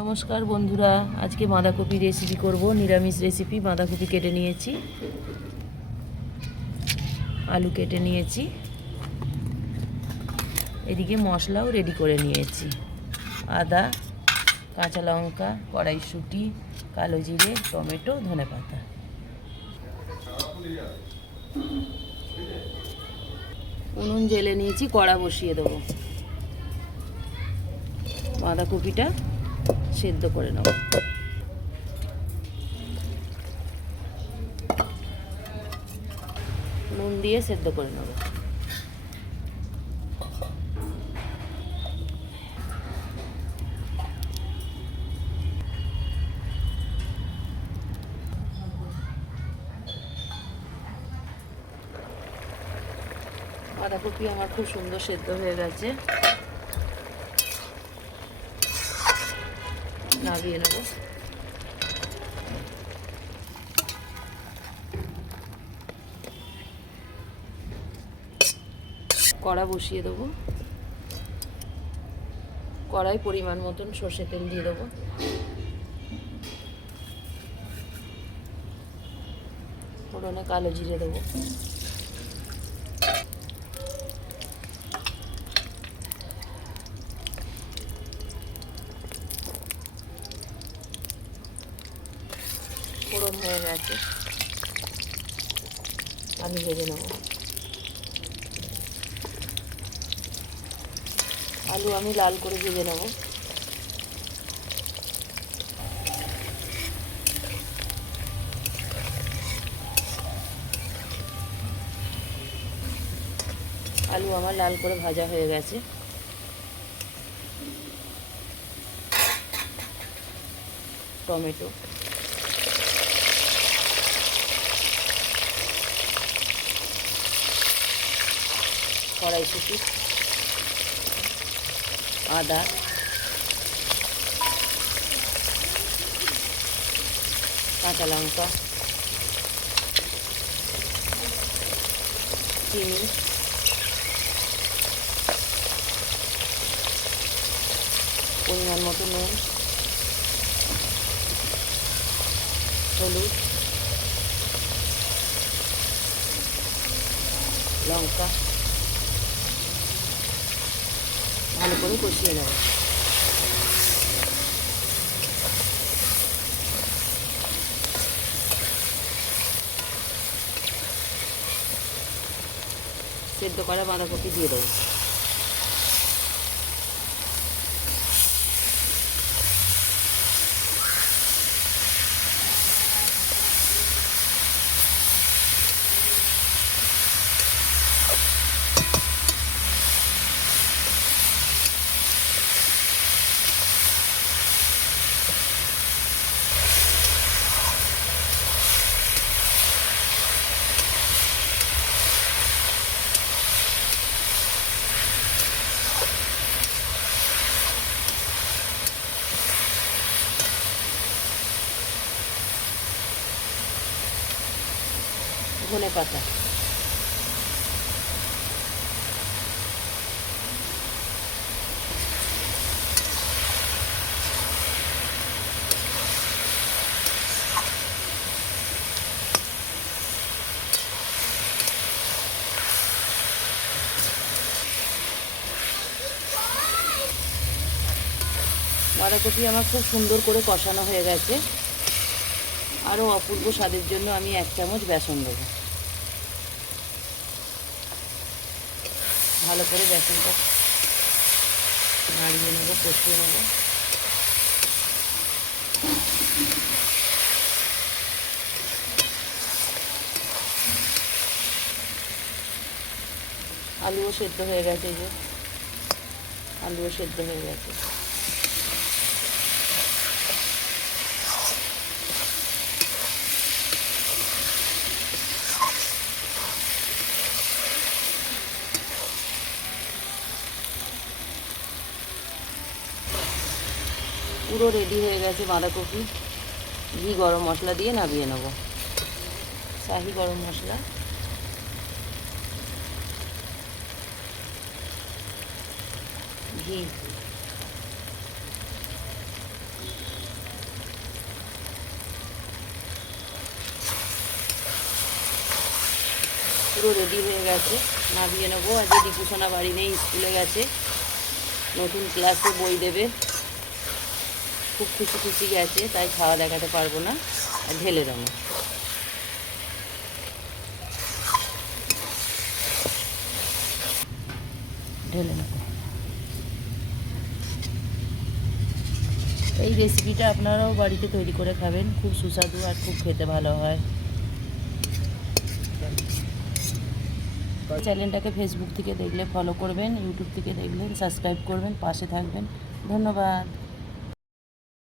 নমস্কার বন্ধুরা, আজকে বাঁধাকপি রেসিপি করব। নিরামিষ রেসিপি। বাঁধাকপি কেটে নিয়েছি, আলু কেটে নিয়েছি, এদিকে মশলাও রেডি করে নিয়েছি। আদা, কাঁচা লঙ্কা, কড়াইশুঁটি, কালো জিরে, টমেটো, ধনেপাতা। উনুন জ্বেলে নিয়েছি, কড়া বসিয়ে দেবো। বাঁধাকপিটা সেদ্ধ করে নেব। নুন দিয়ে সেদ্ধ করে নেব। বাঁধাকপি আমার খুব সুন্দর সেদ্ধ হয়ে গেছে, নামিয়ে নেব। কড়া বসিয়ে দেবো। কড়াই পরিমাণ মতন সর্ষে তেল দিয়ে দেবো। ফোড়নে কালো জিরে দেবো। ফোড়ন হয়ে গেছে, আমি ভেজে নেব। আলু আমি লাল করে ভেজে নেব। আলু আমার লাল করে ভাজা হয়ে গেছে। টমেটো, কড়াইশুঁটি, আদা, কাঁচা লঙ্কা, চিনি, পরিমাণ মতো নুন, হলুদ, লঙ্কা, ভালো করে কষিয়ে নেব। সেদ্ধ করা বাঁধাকপি দিয়ে দেবো। ধনেপাতা, বাঁধাকপি আমার খুব সুন্দর করে কষানো হয়ে গেছে। আরও অপূর্ব স্বাদের জন্য আমি 1 চামচ বেসন দেবো। ভালো করে বেসনটা নাড়িয়ে নেবো, কষিয়ে নেবো। আলুও সেদ্ধ হয়ে গেছে, এই যে আলুও সেদ্ধ হয়ে গেছে। পুরো রেডি হয়ে গেছে বাঁধাকপি। ঘি গরম মশলা দিয়ে নামিয়ে নেব। শাহি গরম মশলা, ঘি, পুরো রেডি হয়ে গেছে, নামিয়ে নেবো। আজ দীপুসোনা বাড়ি নেই, স্কুলে গেছে, নতুন ক্লাসে বই দেবে, খুব খুশি খুশি গেছে, তাই খাওয়া দেখাতে পারবো না, আর ঢেলে দেবো। ঢেলে নেব। এই রেসিপিটা আপনারাও বাড়িতে তৈরি করে খাবেন, খুব সুস্বাদু আর খুব খেতে ভালো হয়। চ্যানেলটাকে ফেসবুক থেকে দেখলে ফলো করবেন, ইউটিউব থেকে দেখলেন সাবস্ক্রাইব করবেন, পাশে থাকবেন। ধন্যবাদ।